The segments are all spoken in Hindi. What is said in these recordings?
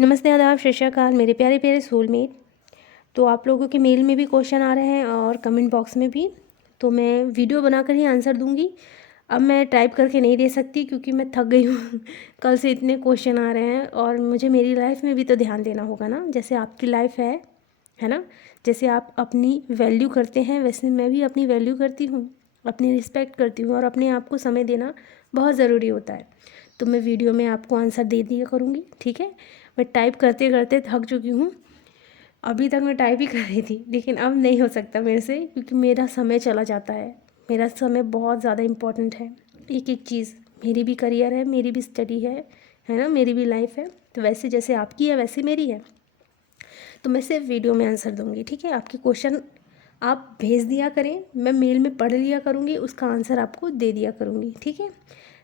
नमस्ते, आदाब, सत श्री अकाल मेरे प्यारे प्यारे सोलमेट। तो आप लोगों के मेल में भी क्वेश्चन आ रहे हैं और कमेंट बॉक्स में भी, तो मैं वीडियो बनाकर ही आंसर दूंगी। अब मैं टाइप करके नहीं दे सकती क्योंकि मैं थक गई हूँ कल से इतने क्वेश्चन आ रहे हैं और मुझे मेरी लाइफ में भी तो ध्यान देना होगा ना। जैसे आपकी लाइफ है ना। जैसे आप अपनी वैल्यू करते हैं वैसे मैं भी अपनी वैल्यू करती हूँ, अपनी रिस्पेक्ट करती हूँ और अपने आप को समय देना बहुत ज़रूरी होता है। तो मैं वीडियो में आपको आंसर दे दिया करूँगी, ठीक है। मैं टाइप करते करते थक चुकी हूँ। अभी तक मैं टाइप ही कर रही थी लेकिन अब नहीं हो सकता मेरे से क्योंकि मेरा समय चला जाता है। मेरा समय बहुत ज़्यादा इम्पोर्टेंट है। एक एक चीज़, मेरी भी करियर है, मेरी भी स्टडी है ना, मेरी भी लाइफ है। तो वैसे जैसे आपकी है वैसे मेरी है। तो मैं सिर्फ वीडियो में आंसर दूंगी, ठीक है। आपके क्वेश्चन आप भेज दिया करें, मैं मेल में पढ़ लिया करूँगी, उसका आंसर आपको दे दिया करूँगी, ठीक है।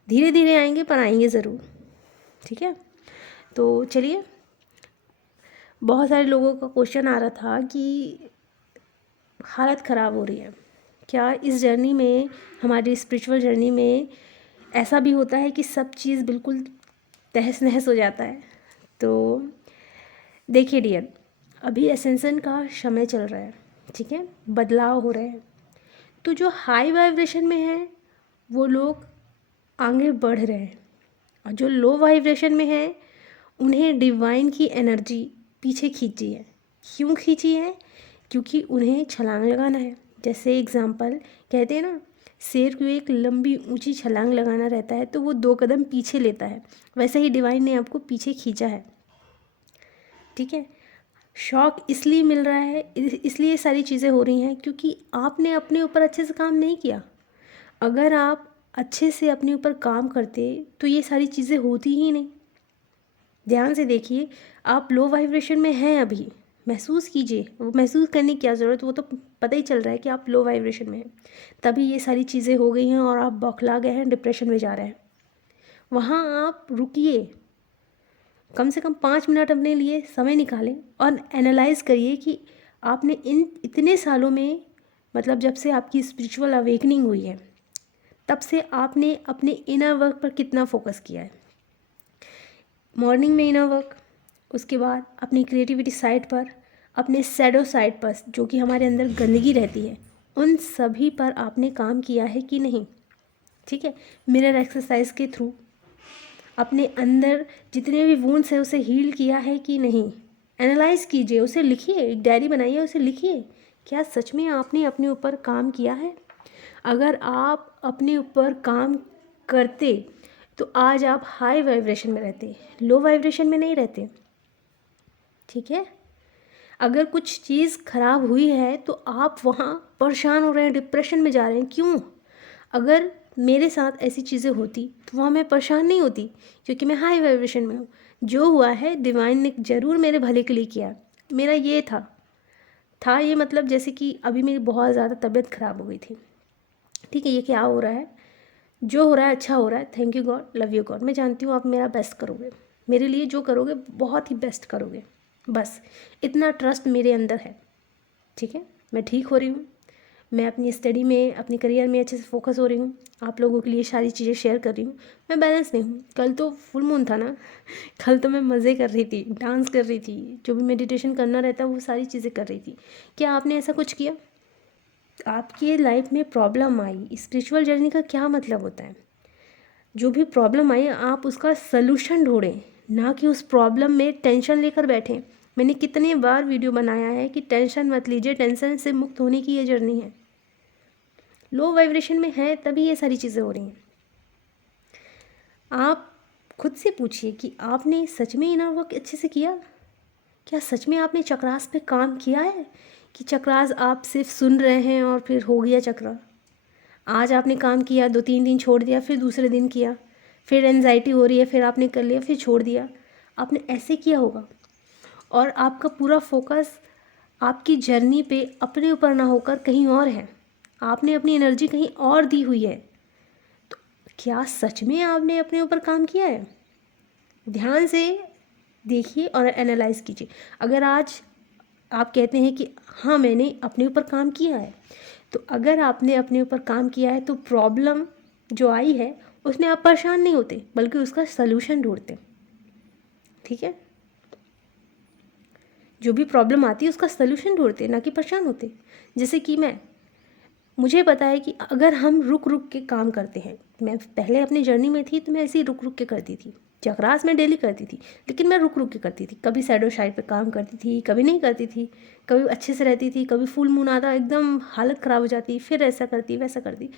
धीरे धीरे आएंगे पर आएंगे ज़रूर, ठीक है। तो चलिए, बहुत सारे लोगों का क्वेश्चन आ रहा था कि हालत ख़राब हो रही है क्या इस जर्नी में, हमारी स्पिरिचुअल जर्नी में ऐसा भी होता है कि सब चीज़ बिल्कुल तहस नहस हो जाता है। तो देखिए डियर, अभी एसेंशन का समय चल रहा है, ठीक है, बदलाव हो रहे हैं। तो जो हाई वाइब्रेशन में है वो लोग आगे बढ़ रहे हैं और जो लो वाइब्रेशन में है उन्हें डिवाइन की एनर्जी पीछे खींची है। क्यों खींची है? क्योंकि उन्हें छलांग लगाना है। जैसे एग्जांपल कहते हैं ना, शेर को एक लंबी ऊंची छलांग लगाना रहता है तो वो 2 कदम पीछे लेता है, वैसे ही डिवाइन ने आपको पीछे खींचा है, ठीक है। शौक इसलिए मिल रहा है, इसलिए सारी चीज़ें हो रही हैं क्योंकि आपने अपने ऊपर अच्छे से काम नहीं किया। अगर आप अच्छे से अपने ऊपर काम करते तो ये सारी चीज़ें होती ही नहीं। ध्यान से देखिए, आप लो वाइब्रेशन में हैं अभी, महसूस कीजिए। वो महसूस करने की क्या ज़रूरत, वो तो पता ही चल रहा है कि आप लो वाइब्रेशन में हैं। तभी ये सारी चीज़ें हो गई हैं और आप बौखला गए हैं, डिप्रेशन में जा रहे हैं। वहाँ आप रुकिए, कम से कम 5 मिनट अपने लिए समय निकालें और एनालाइज करिए कि आपने इन इतने सालों में, मतलब जब से आपकी स्पिरिचुअल अवेकनिंग हुई है तब से आपने अपने इनर वर्क पर कितना फोकस किया है। मॉर्निंग में इनर वर्क, उसके बाद अपनी क्रिएटिविटी साइड पर, अपने शैडो साइड पर जो कि हमारे अंदर गंदगी रहती है, उन सभी पर आपने काम किया है कि नहीं, ठीक है। मिरर एक्सरसाइज के थ्रू अपने अंदर जितने भी वुंड्स है उसे हील किया है कि नहीं, एनालाइज कीजिए, उसे लिखिए, एक डायरी बनाइए, उसे लिखिए। क्या सच में आपने अपने ऊपर काम किया है? अगर आप अपने ऊपर काम करते तो आज आप हाई वाइब्रेशन में रहते, लो वाइब्रेशन में नहीं रहते, ठीक है। अगर कुछ चीज़ खराब हुई है तो आप वहाँ परेशान हो रहे हैं, डिप्रेशन में जा रहे हैं, क्यों? अगर मेरे साथ ऐसी चीज़ें होती तो वहाँ मैं परेशान नहीं होती क्योंकि मैं हाई वाइब्रेशन में हूँ। जो हुआ है डिवाइन ने ज़रूर मेरे भले के लिए किया। मेरा ये था ये, मतलब जैसे कि अभी मेरी बहुत ज़्यादा तबीयत ख़राब हो गई थी, ठीक है। ये क्या हो रहा है, जो हो रहा है अच्छा हो रहा है, thank you God, love you God. मैं जानती हूँ आप मेरा बेस्ट करोगे, मेरे लिए जो करोगे बहुत ही बेस्ट करोगे, बस इतना ट्रस्ट मेरे अंदर है, ठीक है। मैं ठीक हो रही हूँ, मैं अपनी स्टडी में, अपनी करियर में अच्छे से फोकस हो रही हूँ, आप लोगों के लिए सारी चीज़ें शेयर कर रही हूँ। मैं बैलेंस नहीं हूँ। कल तो फुल मून था ना कल तो मैं मज़े कर रही थी, डांस कर रही थी, जो भी मेडिटेशन करना रहता है वो सारी चीज़ें कर रही थी। क्या आपने ऐसा कुछ किया? आपकी लाइफ में प्रॉब्लम आई, स्पिरिचुअल जर्नी का क्या मतलब होता है? जो भी प्रॉब्लम आई आप उसका सलूशन ढूंढें, ना कि उस प्रॉब्लम में टेंशन लेकर बैठें। मैंने कितनी बार वीडियो बनाया है कि टेंशन मत लीजिए, टेंशन से मुक्त होने की ये जर्नी है। लो वाइब्रेशन में है तभी ये सारी चीज़ें हो रही हैं। आप खुद से पूछिए कि आपने सच में इनर वर्क अच्छे से किया? क्या सच में आपने चक्रास पे काम किया है कि चक्रास आप सिर्फ सुन रहे हैं और फिर हो गया चक्रा? आज आपने काम किया, 2-3 दिन छोड़ दिया, फिर दूसरे दिन किया, फिर एनजाइटी हो रही है, फिर आपने कर लिया, फिर छोड़ दिया। आपने ऐसे किया होगा और आपका पूरा फोकस आपकी जर्नी पे अपने ऊपर ना होकर कहीं और है। आपने अपनी एनर्जी कहीं और दी हुई है। तो क्या सच में आपने अपने ऊपर काम किया है? ध्यान से देखिए और एनालाइज कीजिए। अगर आज आप कहते हैं कि हाँ मैंने अपने ऊपर काम किया है, तो अगर आपने अपने ऊपर काम किया है तो प्रॉब्लम जो आई है उसमें आप परेशान नहीं होते बल्कि उसका सलूशन ढूंढते, ठीक है। जो भी प्रॉब्लम आती है उसका सलूशन ढूंढते, ना कि परेशान होते। जैसे कि मुझे पता है कि अगर हम रुक रुक के काम करते हैं, मैं पहले अपनी जर्नी में थी तो मैं ऐसे ही रुक रुक के करती थी। चक्रास मैं डेली करती थी, लेकिन मैं रुक रुक के करती थी। कभी सैडो साइड पे काम करती थी, कभी नहीं करती थी, कभी अच्छे से रहती थी, कभी फुल मून आता एकदम हालत ख़राब हो जाती, फिर ऐसा करती वैसा करती।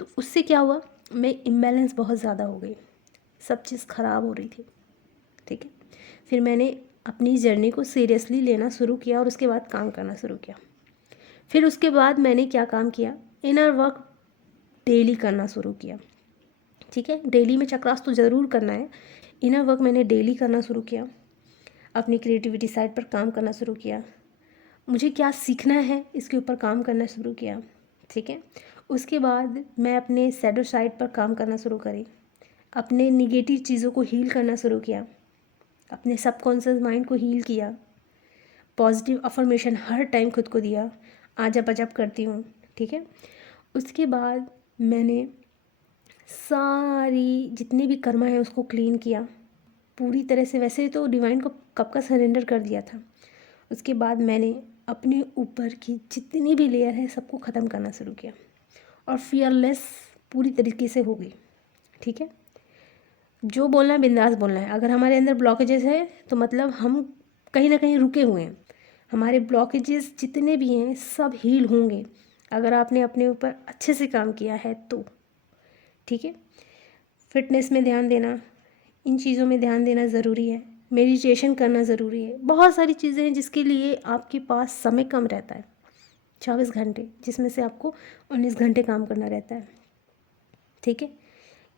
तो उससे क्या हुआ, मैं इम्बैलेंस बहुत ज़्यादा हो गई, सब चीज़ ख़राब हो रही थी। ठीक है, फिर मैंने अपनी जर्नी को सीरियसली लेना शुरू किया और उसके बाद काम करना शुरू किया। फिर उसके बाद मैंने क्या काम किया, इनर वर्क डेली करना शुरू किया। ठीक है, डेली में चक्रास तो ज़रूर करना है। इनर वर्क मैंने डेली करना शुरू किया, अपनी क्रिएटिविटी साइड पर काम करना शुरू किया, मुझे क्या सीखना है इसके ऊपर काम करना शुरू किया। ठीक है, उसके बाद मैं अपने शैडो साइड पर काम करना शुरू करी, अपने निगेटिव चीज़ों को हील करना शुरू किया, अपने सबकॉन्शियस माइंड को हील किया, पॉजिटिव अफर्मेशन हर टाइम खुद को दिया, आज अजब करती हूँ। ठीक है, उसके बाद मैंने सारी जितनी भी कर्मा है उसको क्लीन किया पूरी तरह से। वैसे तो डिवाइन को कब का सरेंडर कर दिया था। उसके बाद मैंने अपने ऊपर की जितनी भी लेयर है सबको ख़त्म करना शुरू किया और फियरलेस पूरी तरीके से हो गई। ठीक है, जो बोलना है बिंदास बोलना है। अगर हमारे अंदर ब्लॉकेजेस है तो मतलब हम कहीं ना कहीं रुके हुए हैं। हमारे ब्लॉकेजेस जितने भी हैं सब हील होंगे अगर आपने अपने ऊपर अच्छे से काम किया है तो। ठीक है, फिटनेस में ध्यान देना, इन चीज़ों में ध्यान देना ज़रूरी है, मेडिटेशन करना ज़रूरी है। बहुत सारी चीज़ें हैं जिसके लिए आपके पास समय कम रहता है, 24 घंटे, जिसमें से आपको 19 घंटे काम करना रहता है। ठीक है,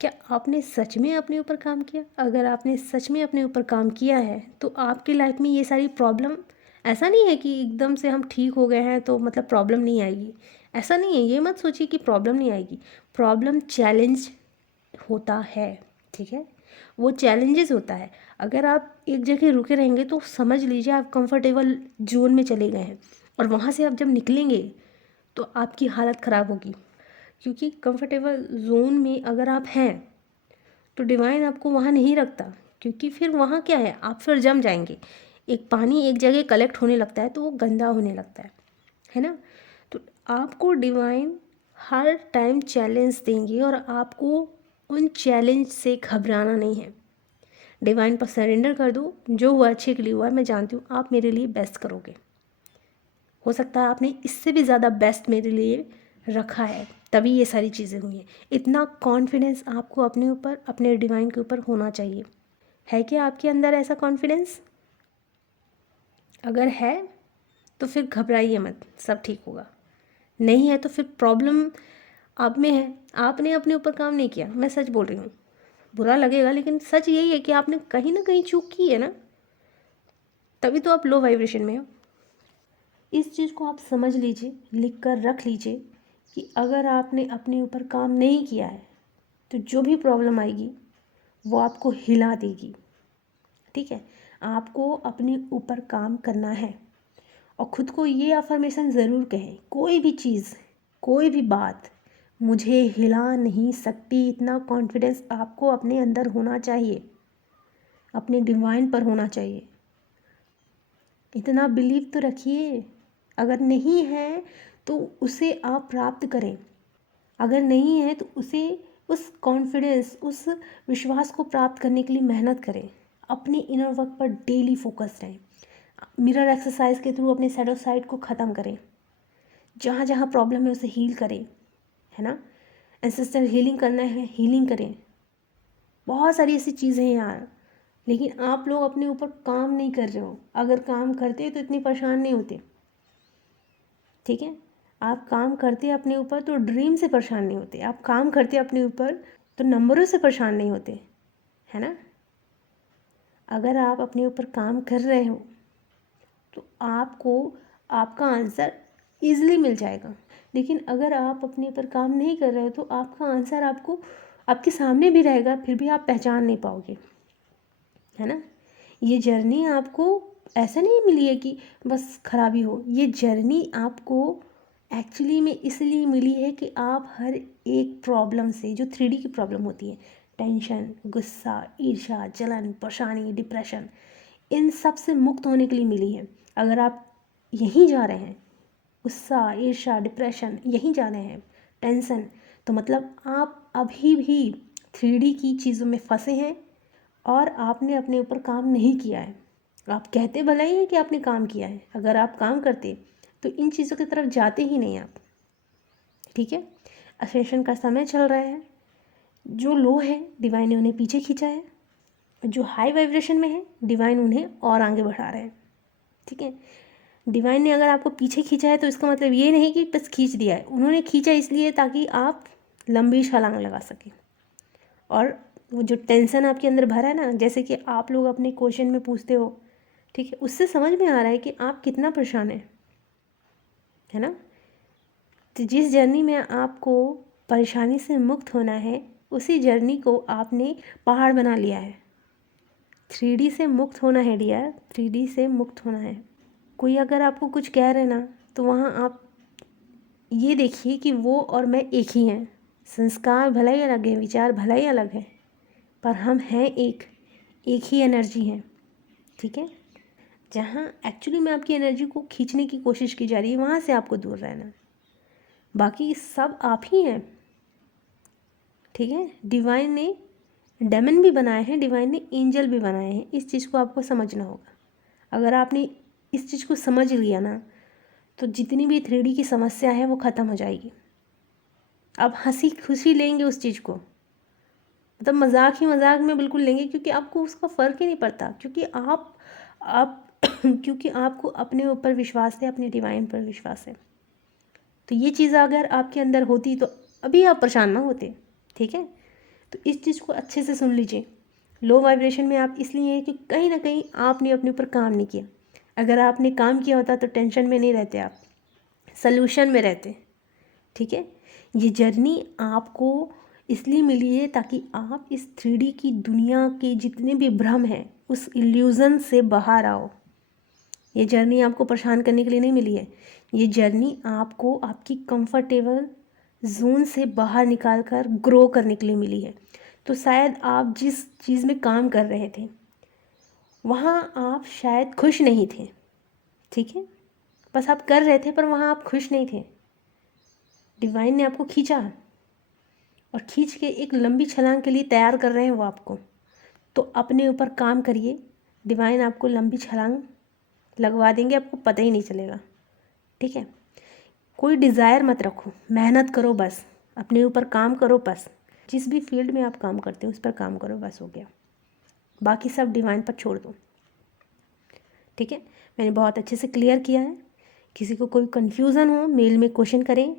क्या आपने सच में अपने ऊपर काम किया? अगर आपने सच में अपने ऊपर काम किया है तो आपकी लाइफ में ये सारी प्रॉब्लम, ऐसा नहीं है कि एकदम से हम ठीक हो गए हैं तो मतलब प्रॉब्लम नहीं आएगी, ऐसा नहीं है। ये मत सोचिए कि प्रॉब्लम नहीं आएगी, प्रॉब्लम चैलेंज होता है। ठीक है, वो चैलेंजेस होता है। अगर आप एक जगह रुके रहेंगे तो समझ लीजिए आप कंफर्टेबल जोन में चले गए हैं और वहाँ से आप जब निकलेंगे तो आपकी हालत ख़राब होगी। क्योंकि कंफर्टेबल जोन में अगर आप हैं तो डिवाइन आपको वहाँ नहीं रखता, क्योंकि फिर वहाँ क्या है, आप फिर जम जाएंगे। एक पानी एक जगह कलेक्ट होने लगता है तो वो गंदा होने लगता है ना। तो आपको डिवाइन हर टाइम चैलेंज देंगे और आपको उन चैलेंज से घबराना नहीं है। डिवाइन पर सरेंडर कर दो, जो हुआ अच्छे के लिए हुआ, मैं जानती हूँ आप मेरे लिए बेस्ट करोगे। हो सकता है आपने इससे भी ज़्यादा बेस्ट मेरे लिए रखा है, तभी ये सारी चीज़ें हुई हैं। इतना कॉन्फिडेंस आपको अपने ऊपर, अपने डिवाइन के ऊपर होना चाहिए। है क्या आपके अंदर ऐसा कॉन्फिडेंस? अगर है तो फिर घबराइए मत, सब ठीक होगा। नहीं है तो फिर प्रॉब्लम आप में है, आपने अपने ऊपर काम नहीं किया। मैं सच बोल रही हूँ, बुरा लगेगा लेकिन सच यही है कि आपने कहीं ना कहीं चूक की है ना, तभी तो आप लो वाइब्रेशन में हो। इस चीज़ को आप समझ लीजिए, लिख कर रख लीजिए कि अगर आपने अपने ऊपर काम नहीं किया है तो जो भी प्रॉब्लम आएगी वो आपको हिला देगी। ठीक है, आपको अपने ऊपर काम करना है और ख़ुद को ये अफर्मेशन ज़रूर कहें, कोई भी चीज़, कोई भी बात मुझे हिला नहीं सकती। इतना कॉन्फिडेंस आपको अपने अंदर होना चाहिए, अपने डिवाइन पर होना चाहिए। इतना बिलीव तो रखिए। अगर नहीं है तो उसे आप प्राप्त करें, अगर नहीं है तो उसे, उस कॉन्फिडेंस, उस विश्वास को प्राप्त करने के लिए मेहनत करें। अपने इनर वर्क पर डेली फोकस रहें। मिरर एक्सरसाइज के थ्रू अपने शैडो साइड को ख़त्म करें, जहाँ जहाँ प्रॉब्लम है उसे हील करें, है ना। एंसेस्टर हीलिंग करना है, हीलिंग करें। बहुत सारी ऐसी चीज़ें हैं यार, लेकिन आप लोग अपने ऊपर काम नहीं कर रहे हो। अगर काम करते तो इतनी परेशान नहीं होते। ठीक है, आप काम करते अपने ऊपर तो ड्रीम से परेशान नहीं होते। आप काम करते अपने ऊपर तो नंबरों से परेशान नहीं होते, है ना। अगर आप अपने ऊपर काम कर रहे हो तो आपको आपका आंसर ईज़िली मिल जाएगा। लेकिन अगर आप अपने ऊपर काम नहीं कर रहे हो तो आपका आंसर आपको आपके सामने भी रहेगा, फिर भी आप पहचान नहीं पाओगे, है ना। ये जर्नी आपको ऐसा नहीं मिली है कि बस खराबी हो। ये जर्नी आपको एक्चुअली में इसलिए मिली है कि आप हर एक प्रॉब्लम से, जो 3D की प्रॉब्लम होती है, टेंशन, गुस्सा, ईर्ष्या, जलन, परेशानी, डिप्रेशन, इन सब से मुक्त होने के लिए मिली है। अगर आप यहीं जा रहे हैं, गुस्सा, ईर्ष्या, डिप्रेशन, यहीं जा रहे हैं, टेंशन, तो मतलब आप अभी भी 3D की चीज़ों में फंसे हैं और आपने अपने ऊपर काम नहीं किया है। आप कहते भला ही है कि आपने काम किया है, अगर आप काम करते तो इन चीज़ों की तरफ जाते ही नहीं आप। ठीक है, असेंशन का समय चल रहा है। जो लो है डिवाइन ने उन्हें पीछे खींचा है, जो हाई वाइब्रेशन में है डिवाइन उन्हें और आगे बढ़ा रहे हैं। ठीक है, डिवाइन ने अगर आपको पीछे खींचा है तो इसका मतलब ये नहीं कि बस खींच दिया है, उन्होंने खींचा इसलिए ताकि आप लंबी छलांग लगा सकें। और वो जो टेंशन आपके अंदर भरा है ना, जैसे कि आप लोग अपने क्वेश्चन में पूछते हो, ठीक है, उससे समझ में आ रहा है कि आप कितना परेशान है ना। तो जिस जर्नी में आपको परेशानी से मुक्त होना है, उसी जर्नी को आपने पहाड़ बना लिया है। 3D से मुक्त होना है डियर, 3D से मुक्त होना है। कोई अगर आपको कुछ कह रहे ना, तो वहाँ आप ये देखिए कि वो और मैं एक ही हैं। संस्कार भला ही अलग है, विचार भला ही अलग है, पर हम हैं एक ही एनर्जी है। ठीक है, जहाँ एक्चुअली में आपकी एनर्जी को खींचने की कोशिश की जा रही है, वहाँ से आपको दूर रहना है। बाकी सब आप ही हैं। ठीक है, डिवाइन ने डेमन भी बनाए हैं, डिवाइन ने एंजल भी बनाए हैं। इस चीज़ को आपको समझना होगा। अगर आपने इस चीज़ को समझ लिया ना, तो जितनी भी 3D की समस्या है वो ख़त्म हो जाएगी। आप हंसी खुशी लेंगे उस चीज़ को, मतलब मजाक ही मजाक में बिल्कुल लेंगे, क्योंकि आपको उसका फ़र्क ही नहीं पड़ता, क्योंकि आप क्योंकि आपको अपने ऊपर विश्वास है, अपने डिवाइन पर विश्वास है। तो ये चीज़ अगर आपके अंदर होती तो अभी आप परेशान ना होते। ठीक है, तो इस चीज़ को अच्छे से सुन लीजिए। लो वाइब्रेशन में आप इसलिए हैं कि कहीं ना कहीं आपने अपने ऊपर काम नहीं किया। अगर आपने काम किया होता तो टेंशन में नहीं रहते, आप सल्यूशन में रहते। ठीक है, ये जर्नी आपको इसलिए मिली है ताकि आप इस 3D की दुनिया के जितने भी भ्रम हैं उस इल्यूज़न से बाहर आओ। ये जर्नी आपको परेशान करने के लिए नहीं मिली है, ये जर्नी आपको आपकी कंफर्टेबल जोन से बाहर निकाल कर ग्रो करने के लिए मिली है। तो शायद आप जिस चीज़ में काम कर रहे थे वहाँ आप शायद खुश नहीं थे। ठीक है, बस आप कर रहे थे पर वहाँ आप खुश नहीं थे। डिवाइन ने आपको खींचा और खींच के एक लंबी छलांग के लिए तैयार कर रहे हैं वो आपको। तो अपने ऊपर काम करिए, डिवाइन आपको लंबी छलांग लगवा देंगे, आपको पता ही नहीं चलेगा। ठीक है, कोई डिज़ायर मत रखो, मेहनत करो, बस अपने ऊपर काम करो, बस जिस भी फील्ड में आप काम करते हो उस पर काम करो, बस हो गया। बाकी सब डिवाइन पर छोड़ दो। ठीक है, मैंने बहुत अच्छे से क्लियर किया है। किसी को कोई कन्फ्यूज़न हो मेल में क्वेश्चन करें।